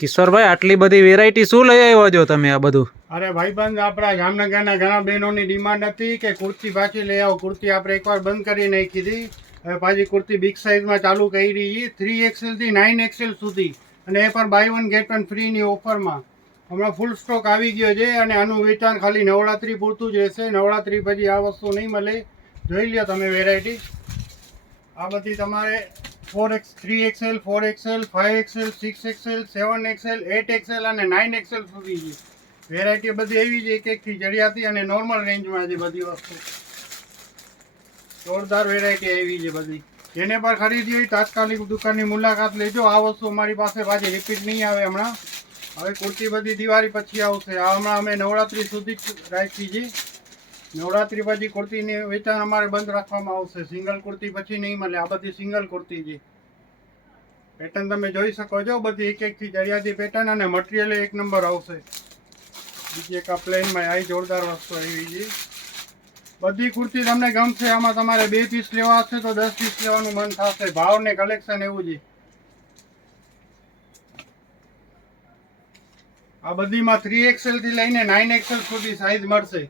કિશોરભાઈ આટલી બધી વેરાયટી શું લઈ આવ્યા છો તમે આ બધું? અરે ભાઈબંધ, આપણા જામનગરના ઘણા બહેનોની ડિમાન્ડ હતી કે કુર્તી પાછી લઈ આવો. કુર્તી આપણે એકવાર બંધ કરી નાખી હતી. હવે પાછી કુર્તી બિગ સાઇઝમાં ચાલુ કરી રહી 3XL થી 9XL સુધી, અને એ પણ બાય વન ગેટ વન ફ્રીની ઓફરમાં હમણાં ફૂલ સ્ટોક આવી ગયો છે. અને આનું વેચાણ ખાલી નવરાત્રી પૂરતું જ રહેશે. નવરાત્રી પછી આ વસ્તુ નહીં મળે. જોઈ લ્યો તમે વેરાયટી. આ બધી તમારે 3XL, 4XL, 5XL, 6XL, 7XL, 8XL અને 9XL સુધી છે. વેરાયટી બધી એવી છે, એક એકથી ચડિયાતી અને નોર્મલ રેન્જમાં છે બધી વસ્તુ. જોરદાર વેરાયટી આવી છે બધી. જેને પણ ખરીદી હોય તાત્કાલિક દુકાનની મુલાકાત લેજો. આ વસ્તુ અમારી પાસે પાછી રિપીટ નહીં આવે હમણાં. હવે કુર્તી બધી દિવાળી પછી આવશે. આ હમણાં અમે નવરાત્રી સુધી જ રાખી છે. નવરાત્રી પછી કુર્તીની વેચાણ અમારે બંધ રાખવામાં આવશે. સિંગલ કુર્તી પછી નહીં મળે. આ બધી સિંગલ કુર્તી છે. પેટર્ન તમે જોઈ શકો છો, બધી એક એકથી ચડિયાતી પેટર્ન, અને મટીરિયલ એક નંબર આવશે. બીજી એક આ પ્લેનમાં આવી જોરદાર વસ્તુ આવી છે. બધી કુર્તી તમને ગમશે. આમાં તમારે 2 પીસ લેવા હશે તો 10 પીસ લેવાનું મન થશે. ભાવ ને કલેક્શન એવું છે. આ બધીમાં 3XL થી લઈને 9XL સુધી સાઈઝ મળશે.